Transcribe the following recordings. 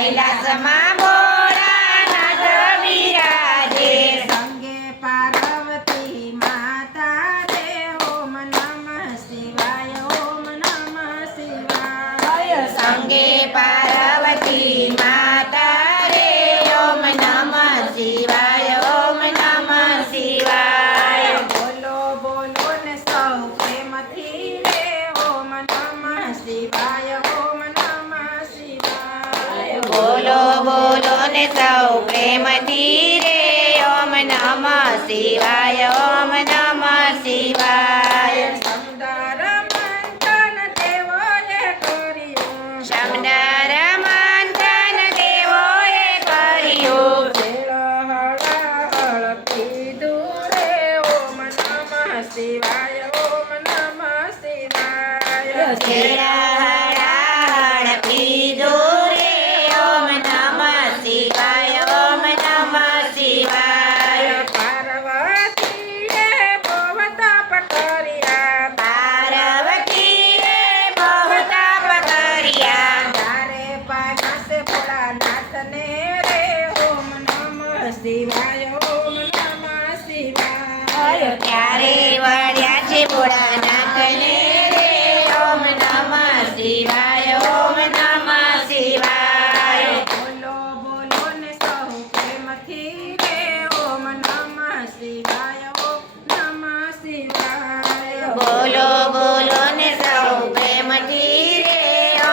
કૈલાસમાં ભોળાનાથ બિરાજે સંગે પાર્વતી માતા રે ઓમ નમઃ શિવાય ઓમ નમઃ શિવાય સંગે પાર્વતી માતા રે ઓમ નમઃ શિવાય ઓમ નમઃ શિવાય બોલો બોલો ને સૌ પ્રેમથી રે ઓમ નમઃ શિવાય ઓમ નમઃ શિવાય બોલો બોલો ને સૌ પ્રેમથી રે ઓમ નમઃ શિવાય ઓમ નમઃ શિવાય સમદાર મંથન દેવોએ કર્યું શમદાર મંથન દેવોએ કર્યું શિવાય ઓમ નમઃ શિવાય હળ પીધું રે ઓમ નમઃ શિવાય ઓમ નમઃ શિવાય પાર્વતીએ બહુ તપ કર્યા પાર્વતીએ બહુ તપ કર્યા તારે પાનસે ભોળાનાથને રે ઓમ નમઃ શિવાય ઓમ નમઃ શિવાય ત્યારે વળ્યા છે ભોળાનાથને રે ઓમ નમઃ શિવાય ઓમ નમઃ શિવાય બોલો બોલો ને સૌ પ્રેમથી રે ઓમ નમઃ શિવાય ઓમ નમઃ શિવાય બોલો બોલો ને સૌ પ્રેમથી રે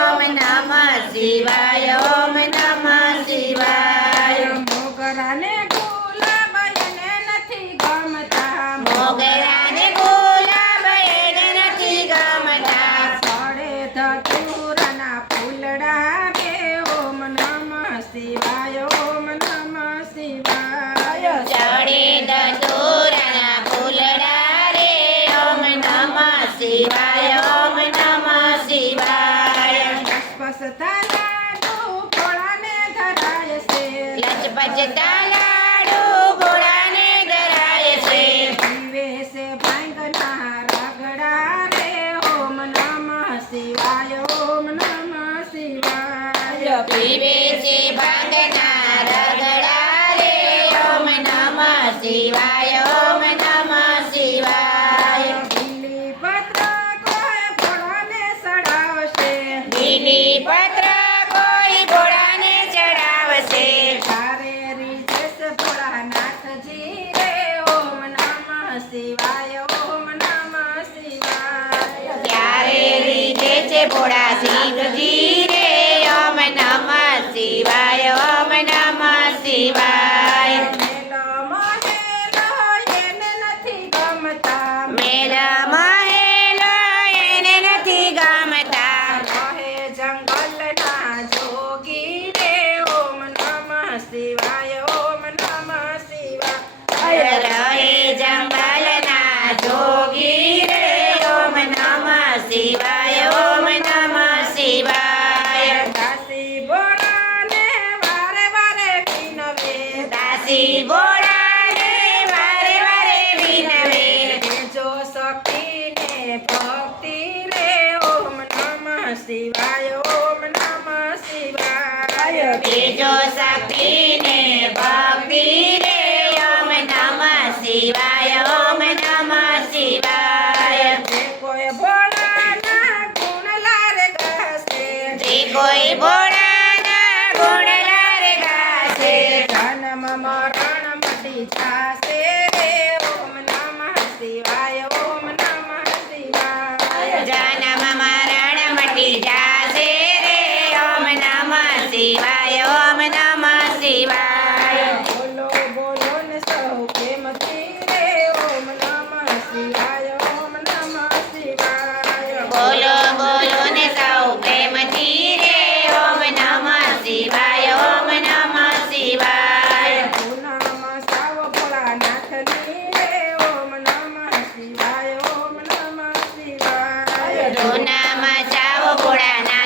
ઓમ નમઃ શિવાય ઓમ નમઃ શિવાય મોગરાને ગુલાબ એને નથી ગમતા મોગરાને ગુલાબ એને નથી ગમતા સડે ધતુરના ફૂલડા બે ઓમ નમઃ શિવાય ઓમ નમઃ શિવાય ચડે દતૂરના ફૂલડા રે ઓમ નમઃ શિવાય ઓમ નમઃ શિવાય સ્પષ્ટતા લાડુ ભોળાને ધરાય છે લચપચતા લાડુ ભોળાને ધરાય છે જીવે છે ભાંગના રગડા રે ઓમ નમઃ શિવાય ઓમ નમઃ શિવાય પીવે છે ભાંગના રગડા રે ઓમ નમઃ શિવાય ઓમ નમઃ શિવાય લીલી પત્ર કોઈ ભોળાને ચડાવશે બીલી પત્ર કોઈ ભોળાને ચડાવશે તારે રીજેશ ભોળાનાથજી રે ઓમ નમઃ શિવાય ઓમ નમઃ શિવાય ત્યારે રીજે છે ભોળા શિવજી રે ઓમ નમઃ શિવાય ઓમ નમઃ શિવાય મેલો મહેલો એને નથી ગમતા મેલ મહેલો એને નથી ગમતા રહે જંગલના જોગી રે ઓમ નમઃ શિવાય ઓમ નમઃ શિવાય રહે જંગલના જોગી રે ઓમ નમઃ શિવાય ઓમ નમઃ શિવાય દાસી બોલાને વારે વારે વિનવે દાસી ભોળાને વારે વારે વિનવે જો શક્તિને ભક્તિ રે ઓમ નમઃ શિવાય ઓમ નમઃ શિવાય બીજો શક્તિને ભક્તિ રે ઓમ નમઃ શિવાય ઓમ નમઃ શિવાય જે કોઈ ભોળાના ગુણ લારે ગાશે જે કોઈ ભોળાના ગુણ લારે ગાશે જન્મ મરણ મટી જાશે રે ઓમ નમઃ શિવાય ઓમ નમઃ શિવાય જન્મ મરણ મટી જાશે રે ઓમ નમઃ શિવાય ઓમ નમઃ શિવાય બોલો બોલો ને સૌ પ્રેમથી રે ઓમ નમઃ શિવાય ઓમ નમઃ શિવાય બોલો બોલો ને સૌ પ્રેમથી રે ઓમ નમઃ શિવાય ઓમ નમઃ શિવાય પૂનમ સાવ ભોળાનાથની રે ઓમ નમઃ શિવાય ઓમ નમઃ શિવાય ધૂનમાં જાઓ ભોળાનાથ